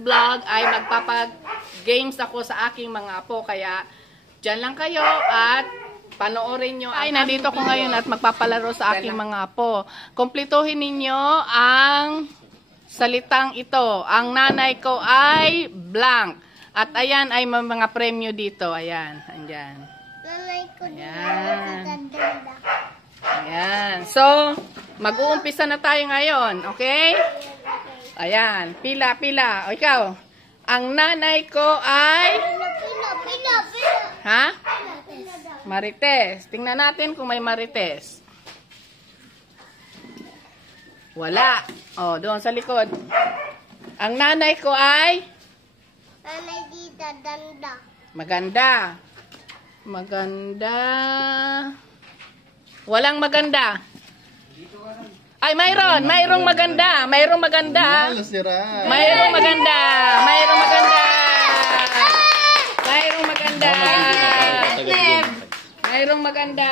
vlog ay magpapag-games ako sa aking mga apo. Kaya, dyan lang kayo at panoorin nyo. Ay, nandito ko ngayon at magpapalaro sa aking mga apo. Kumpletuhin ninyo ang salitang ito. Ang nanay ko ay blank. At ayan ay may mga premyo dito. Ayan, andyan. Nanay ko Ayan. Ayan. So, mag-uumpisa na tayo ngayon. Okay? Ayan. Pila, pila. O ikaw. Ang nanay ko ay... Pila. Ha? Marites. Tingnan natin kung may marites. Wala. O, doon sa likod. Ang nanay ko ay... Nanay dita, danda. Maganda. Maganda. Walang maganda. Ay, mayroong maganda. Mayroong maganda. Mayroong maganda. Mayroong maganda. Mayroong maganda. Mayroong maganda.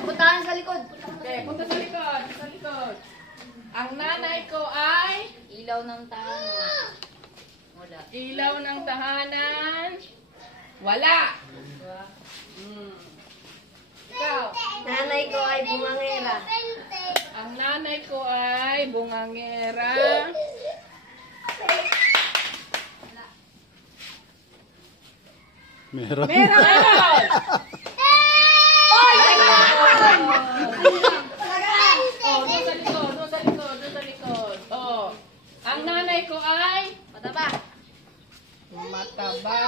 Putahan sa likod. Okay, punta sa likod. Sa likod. Ang nanay ko ay Ilaw ng tahanan. Wala. ilaw ng tahanan. Wala. Ikaw. Nanay ko ay bumangera. Ang nanay ko ay bungangera. Meron. Meron! Oy! Oh, doon sa likod, doon sa likod, doon sa likod. Oh. Ang nanay ko ay Mataba. mataba.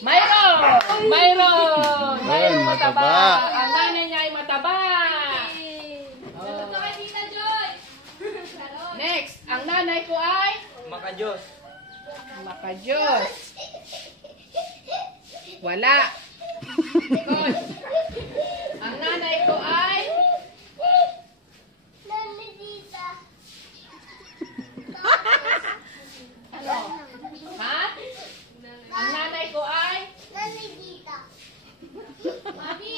Mayroon! Mayroon! Mayroon mataba. Ang nanay niya ay mataba. Oh. Next, ang nanay ko ay Makajos. Makajos. Wala. Good. Ang nanay ko ay Nanay dita. ano? Ha? Ang nanay ko ay Nanay dita. Mami.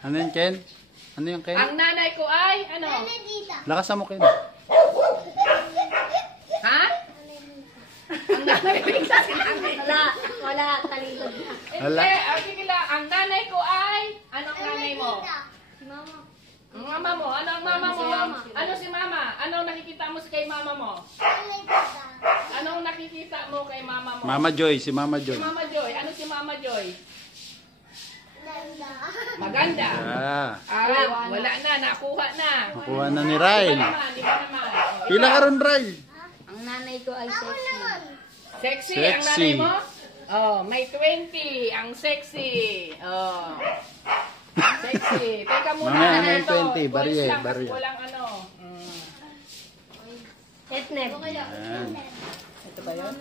Ano yun, Ken? Ano yung Ken? Ang nanay ko ay ano? Nanay dita. Lakasan mo, Ken. Ha? Ang nanay ko Wala talilod na. Hala. Hindi, sige lang. Ang nanay ko ay anong nanay mo? Si mama. Ang mama mo. Ano ang mama mo? Si mama. Ano si mama? Anong nakikita mo kay mama mo? Nanay dita. Anong nakikita mo kay mama mo? Mama Joy, si Mama Si Joy. Mama Joy. Ano si Mama Joy? Danda. Maganda. Ah, Wala na. Nakuha na. nakuha na ni Di ba Ryle. naman? Di ba naman? O, Pila ikaw. ka ron, Ryle? Ang nanay ko ay Ako sexy. naman. Sexy. Ang Sexy. nanay mo? Oh, may 20. Ang sexy. Oh. Sexy. Teka muna. Mamaya, ano may to? 20. Voice Barya, lang kasi barya. walang ano. Etneb. Ayan. Ito ba yun?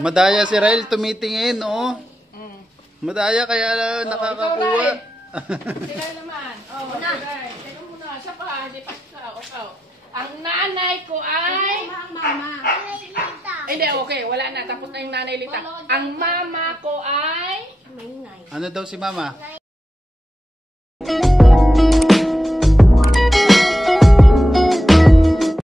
Madaya si Ryle tumitingin, oh. Mm. Madaya kaya nakakakuha. Sila naman. Oh, sila. Teka muna. Siya pa. Hindi pa siya. Okay. Ang nanay ko ay... Nanay dita. Hindi, okay. Wala na. Tapos na yung nanay lita. Ang mama ko ay... Maingay. Ano daw si Mama? Nanay